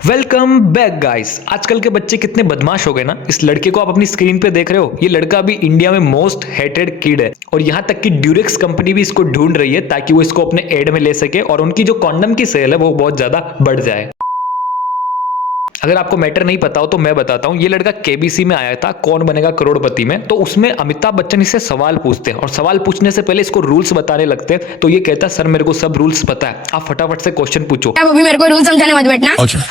Welcome back guys. आजकल के बच्चे कितने बदमाश हो गए ना। इस लड़के को आप अपनी स्क्रीन पे देख रहे हो, ये लड़का अभी इंडिया में मोस्ट हेटेड किड है और यहाँ तक कि ड्यूरेक्स कंपनी भी इसको ढूंढ रही है ताकि वो इसको अपने एड में ले सके और उनकी जो कॉन्डम की सेल है वो बहुत ज्यादा बढ़ जाए। अगर आपको मैटर नहीं पता हो तो मैं बताता हूँ। ये लड़का केबीसी में आया था कौन बनेगा करोड़पति में, तो उसमें अमिताभ बच्चन इससे सवाल पूछते हैं और सवाल पूछने से पहले इसको रूल्स बताने लगते हैं। तो ये कहता है सर मेरे को सब रूल्स पता है, आप फटाफट से क्वेश्चन पूछो। वो भी मेरे को रूल समझाने मत बैठना।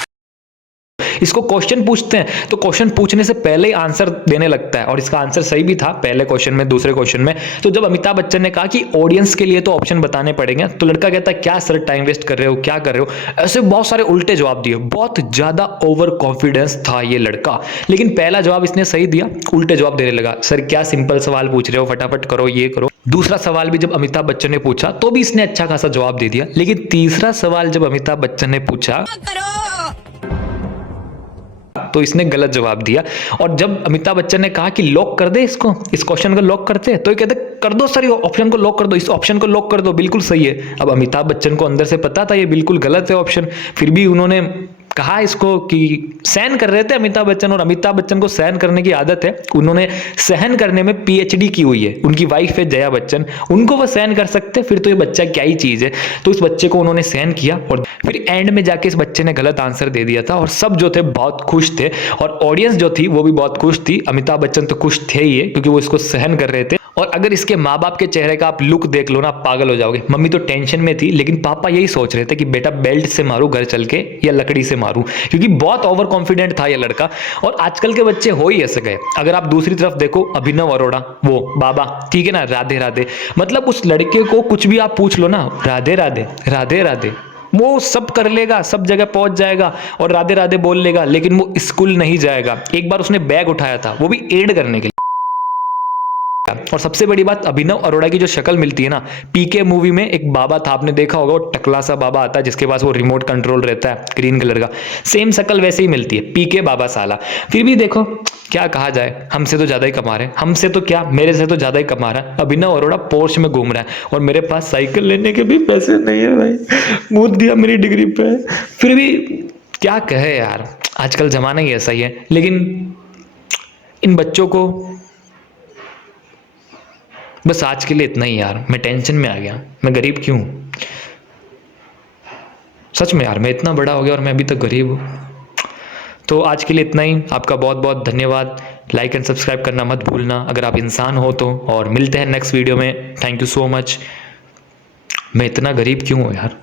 इसको क्वेश्चन पूछते हैं तो क्वेश्चन पूछने से पहले ही आंसर देने लगता है और इसका आंसर सही भी था पहले क्वेश्चन में, दूसरे क्वेश्चन में। तो जब अमिताभ बच्चन ने कहा कि ऑडियंस के लिए तो ऑप्शन बताने पड़ेंगे, तो लड़का कहता है क्या सर टाइम वेस्ट कर रहे हो, क्या कर रहे हो। ऐसे बहुत सारे उल्टे जवाब दिए, बहुत ज्यादा ओवर कॉन्फिडेंस था ये लड़का। लेकिन पहला जवाब इसने सही दिया, उल्टे जवाब देने लगा, सर क्या सिंपल सवाल पूछ रहे हो, फटाफट करो, ये करो। दूसरा सवाल भी जब अमिताभ बच्चन ने पूछा तो भी इसने अच्छा खासा जवाब दे दिया। लेकिन तीसरा सवाल जब अमिताभ बच्चन ने पूछा तो इसने गलत जवाब दिया। और जब अमिताभ बच्चन ने कहा कि लॉक कर दे इसको, इस क्वेश्चन को लॉक करते हैं, तो ये कहते कर दो सर, ये ऑप्शन को लॉक कर दो, इस ऑप्शन को लॉक कर दो, बिल्कुल सही है। अब अमिताभ बच्चन को अंदर से पता था ये बिल्कुल गलत है ऑप्शन, फिर भी उन्होंने कहा इसको कि सहन कर रहे थे अमिताभ बच्चन, और अमिताभ बच्चन को सहन करने की आदत है। उन्होंने सहन करने में पीएचडी की हुई है, उनकी वाइफ है जया बच्चन, उनको वो सहन कर सकते, फिर तो ये बच्चा क्या ही चीज है। तो इस बच्चे को उन्होंने सहन किया और फिर एंड में जाके इस बच्चे ने गलत आंसर दे दिया था और सब जो थे बहुत खुश थे और ऑडियंस जो थी वो भी बहुत खुश थी। अमिताभ बच्चन तो खुश थे ही है क्योंकि वो इसको सहन कर रहे थे। और अगर इसके माँ बाप के चेहरे का आप लुक देख लो ना, आप पागल हो जाओगे। मम्मी तो टेंशन में थी लेकिन पापा यही सोच रहे थे कि बेटा बेल्ट से मारू घर चल के या लकड़ी से मारू, क्योंकि बहुत ओवर कॉन्फिडेंट था ये लड़का। और आजकल के बच्चे हो ही ऐसे गए। अगर आप दूसरी तरफ देखो, अभिनव अरोड़ा, वो बाबा, ठीक है ना, राधे राधे, मतलब उस लड़के को कुछ भी आप पूछ लो ना, राधे राधे राधे राधे, वो सब कर लेगा, सब जगह पहुंच जाएगा और राधे राधे बोल लेगा। लेकिन वो स्कूल नहीं जाएगा। एक बार उसने बैग उठाया था, वो भी एड करने के लिए। और सबसे बड़ी बात, अभिनव अरोड़ा की जो शक्ल मिलती है ना, पीके मूवी में एक बाबा था, आपने देखा होगा, वो टकला सा बाबा आता है जिसके पास वो रिमोट कंट्रोल रहता है ग्रीन कलर का, सेम शक्ल वैसे ही मिलती है, पीके बाबा साला। फिर भी देखो क्या कहा जाए, हमसे तो ज्यादा ही कमा रहे हैं, हमसे तो क्या, मेरे से तो ज्यादा ही कमा रहा है। अभिनव अरोड़ा पोर्श में घूम रहा है और मेरे पास साइकिल लेने के भी पैसे नहीं है भाई, मुंह दिया मेरी डिग्री पे। फिर भी क्या कहे यार, आजकल जमाना ही ऐसा ही है। लेकिन इन बच्चों को बस आज के लिए इतना ही यार। मैं टेंशन में आ गया, मैं गरीब क्यों, सच में यार, मैं इतना बड़ा हो गया और मैं अभी तक गरीब हूँ। तो आज के लिए इतना ही। आपका बहुत बहुत धन्यवाद। लाइक एंड सब्सक्राइब करना मत भूलना अगर आप इंसान हो तो। और मिलते हैं नेक्स्ट वीडियो में। Thank you so much. मैं इतना गरीब क्यों हूँ यार।